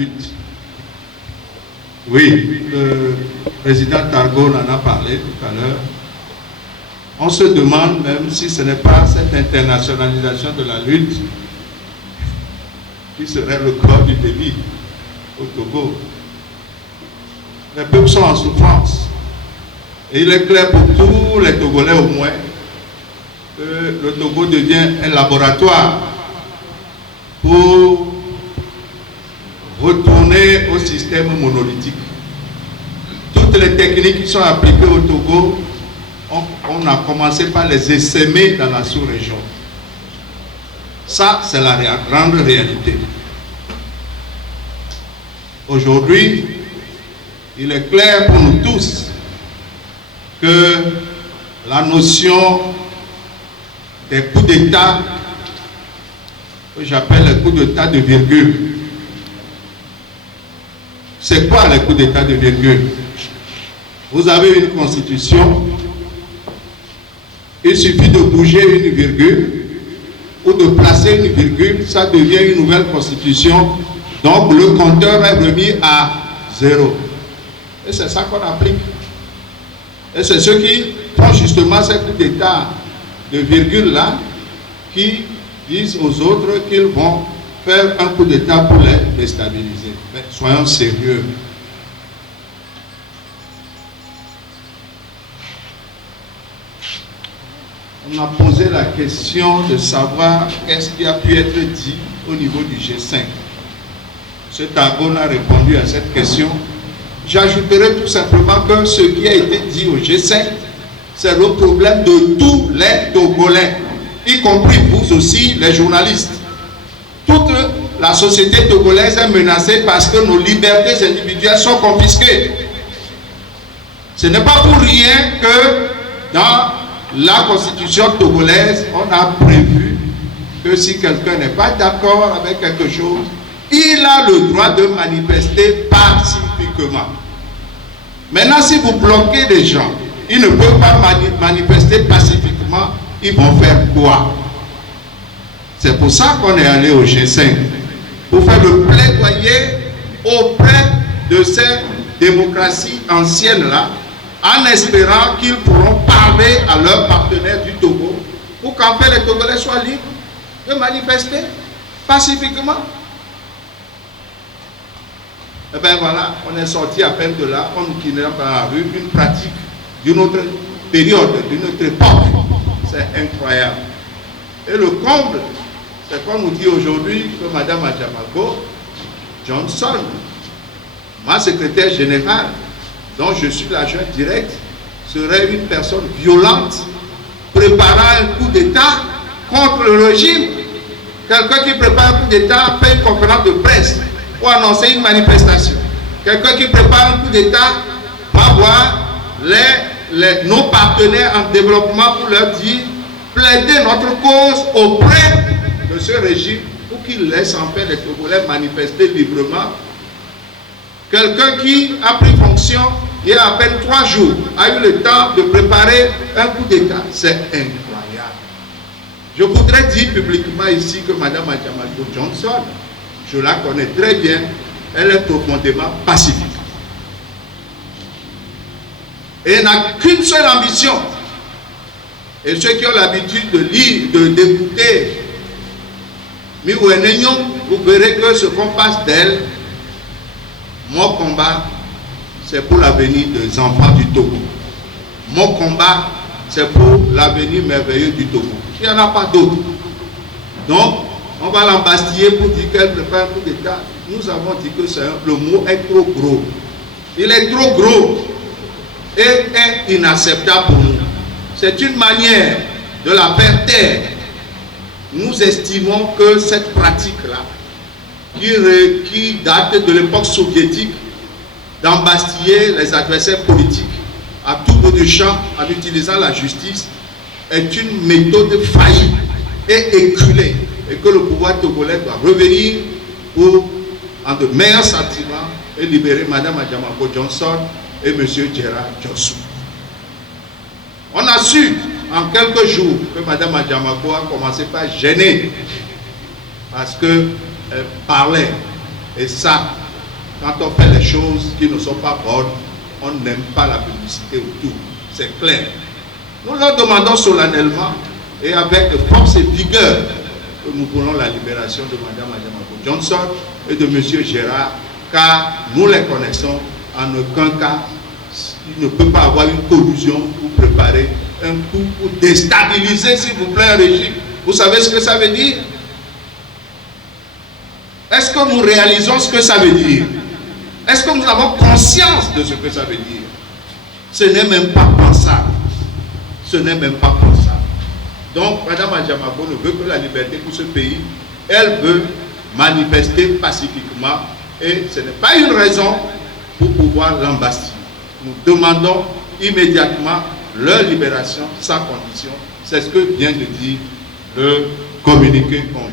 lutte. Oui, le président Targo en a parlé tout à l'heure. On se demande même si ce n'est pas cette internationalisation de la lutte qui serait le corps du débit au Togo. Les peuples sont en souffrance. Et il est clair pour tous les Togolais au moins que le Togo devient un laboratoire pour retourner au système monolithique. Toutes les techniques qui sont appliquées au Togo, on a commencé par les essaimer dans la sous-région. Ça, c'est la grande réalité. Aujourd'hui, il est clair pour nous tous que la notion des coups d'État, que j'appelle les coups d'État de virgule, c'est quoi les coups d'État de virgule? Vous avez une constitution, il suffit de bouger une virgule ou de placer une virgule, ça devient une nouvelle constitution, donc le compteur est remis à 0. Et c'est ça qu'on applique. Et c'est ceux qui font justement ces coups d'État de virgule là, qui disent aux autres qu'ils vont faire un coup d'État pour les déstabiliser. Mais soyons sérieux. On a posé la question de savoir qu'est-ce qui a pu être dit au niveau du G5. M. Targo a répondu à cette question. J'ajouterai tout simplement que ce qui a été dit au G5, c'est le problème de tous les Togolais, y compris vous aussi, les journalistes. Toute la société togolaise est menacée parce que nos libertés individuelles sont confisquées. Ce n'est pas pour rien que dans la constitution togolaise, on a prévu que si quelqu'un n'est pas d'accord avec quelque chose, il a le droit de manifester pacifiquement. Maintenant, si vous bloquez des gens, ils ne peuvent pas manifester pacifiquement, ils vont faire quoi? C'est pour ça qu'on est allé au G5, pour faire le plaidoyer auprès de ces démocraties anciennes-là, en espérant qu'ils pourront parler à leurs partenaires du Togo, pour qu'en fait les Togolais soient libres de manifester pacifiquement. Et bien voilà, on est sorti à peine de là, on nous kidnappe dans la rue, une pratique d'une autre période, d'une autre époque. C'est incroyable. Et le comble, c'est qu'on nous dit aujourd'hui que Mme Adjamako Johnson, ma secrétaire générale, dont je suis l'agent direct, serait une personne violente, préparant un coup d'État contre le régime. Quelqu'un qui prépare un coup d'État fait une conférence de presse pour annoncer une manifestation. Quelqu'un qui prépare un coup d'État va voir nos partenaires en développement pour leur dire, plaider notre cause auprès de ce régime pour qu'il laisse en paix les Togolais manifester librement. Quelqu'un qui a pris fonction il y a à peine 3 jours, a eu le temps de préparer un coup d'État. C'est incroyable. Je voudrais dire publiquement ici que Mme Adjamako Johnson, je la connais très bien, elle est profondément pacifique. Et elle n'a qu'une seule ambition. Et ceux qui ont l'habitude de lire, d'écouter Miwenenyon, vous verrez que ce qu'on passe d'elle, mon combat, c'est pour l'avenir des enfants du Togo. Mon combat, c'est pour l'avenir merveilleux du Togo. Il n'y en a pas d'autre. Donc, on va l'embastiller pour dire qu'elle prépare un coup d'État. Nous avons dit que le mot est trop gros. Il est trop gros et est inacceptable pour nous. C'est une manière de la faire taire. Nous estimons que cette pratique-là, qui date de l'époque soviétique, d'embastiller les adversaires politiques à tout bout de champ en utilisant la justice, est une méthode faillie et éculée, et que le pouvoir togolais doit revenir pour, en de meilleurs sentiments, et libérer Mme Adjamako Johnson et M. Gerard Johnson. On a su en quelques jours que Mme Adjamako a commencé par gêner parce qu'elle parlait, et ça, quand on fait les choses qui ne sont pas bonnes, on n'aime pas la publicité autour. C'est clair. Nous leur demandons solennellement et avec force et vigueur que nous voulons la libération de Mme Adjamako Johnson et de M. Gérard, car nous les connaissons. En aucun cas, il ne peut pas avoir une collusion pour préparer un coup pour déstabiliser, s'il vous plaît, un régime. Vous savez ce que ça veut dire? Est-ce que nous réalisons ce que ça veut dire? Est-ce que nous avons conscience de ce que ça veut dire? Ce n'est même pas pensable. Ce n'est même pas pensable. Donc, Mme Adjamako ne veut que la liberté pour ce pays. Elle veut manifester pacifiquement et ce n'est pas une raison pour pouvoir l'embastiller. Nous demandons immédiatement leur libération sans condition. C'est ce que vient de dire le communiqué qu'on